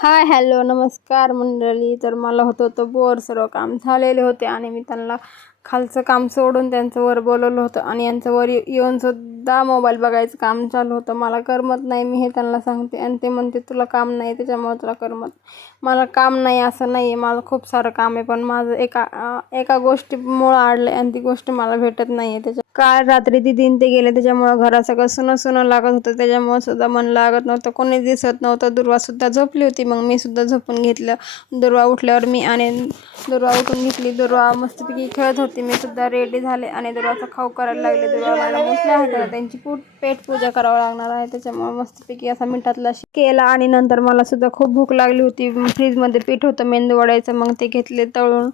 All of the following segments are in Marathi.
हाय, हॅलो, नमस्कार मंडळी. तर मला होतं बोर, सर्व काम झालेले होते आणि मी त्यांना खालचं काम सोडून त्यांचं वर बोलवलं होतं आणि यांचं वर येऊन सुद्धा मोबाईल बघायचं काम चालू होतं. मला करमत नाही, मी हे त्यांना सांगते आणि ते म्हणते तुला काम नाही त्याच्यामुळे तुला करमत. मला काम नाही असं नाही आहे, माझं खूप सारं काम आहे, पण माझं एका गोष्टीमुळं अडलं आणि ती गोष्ट मला भेटत नाही आहे. काल रात्री दीदीन ते गेले त्याच्यामुळं घरात सगळं सुनं लागत होतं, त्याच्यामुळं सुद्धा मन लागत नव्हतं, कोणी दिसत नव्हतं. दुर्वासुद्धा झोपली होती, मग मी सुद्धा झोपून घेतलं. दुर्वा उठल्यावर मी आणि दुर्वा उठून घेतली. दुर्वा मस्तपैकी खेळत होती, मी सुद्धा रेडी झाले आणि दुर्वाचा खाऊ करायला लागले. दुर्वा मॅडम उठल्या आहे तर त्यांची पेट पूजा करावं लागणार आहे, त्याच्यामुळे मस्तपैकी असा मिठातला केला. आणि नंतर मला सुद्धा खूप भूक लागली होती. फ्रीजमध्ये पीठ होतं मेंदू वड्याचं, मग ते घेतले तळून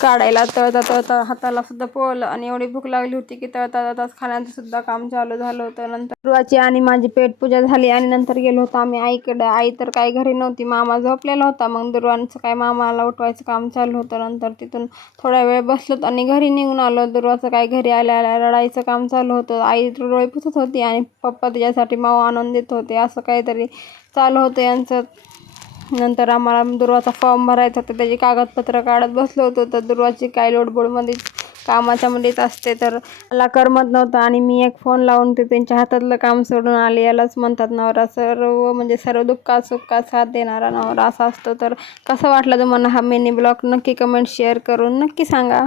काढायला. तळता हाताला सुद्धा पोळलं आणि एवढी भूक लागली होती की तळता खाण्याचं सुद्धा काम चालू झालं होतं. नंतर दुर्वाची आणि माझी पेटपूजा झाली आणि नंतर गेलो होतो आम्ही आईकडे. आई तर काही घरी नव्हती, मामा झोपलेला होता. मग दुर्वांचं काय मामाला उठवायचं काम चालू होतं. नंतर तिथून थोड्या वेळ बसलो आणि घरी निघून आलो. दुर्वाचं काय घरी आल्या रडायचं काम चालू होतं. आई डोळे पुसत होती आणि पप्पा तिच्यासाठी माऊ आणून देत होते, असं काहीतरी चालू होतं यांचं. नंतर आम्हाला दुर्वाचा फॉर्म भरायचा होता, त्याची कागदपत्र काढत बसलो होतो. तर दुर्वाची काय लोडबोडमध्ये कामाच्या मध्येच असते, तर मला करमत नव्हतं आणि मी एक फोन लावून ते त्यांच्या हातातलं काम सोडून आले. यालाच म्हणतात नवरा. सर्व दुःखात सुखात साथ देणारा नवरा असा असतो. तर कसं वाटलं तुम्हाला हा मिनी ब्लॉग नक्की कमेंट शेअर करून नक्की सांगा.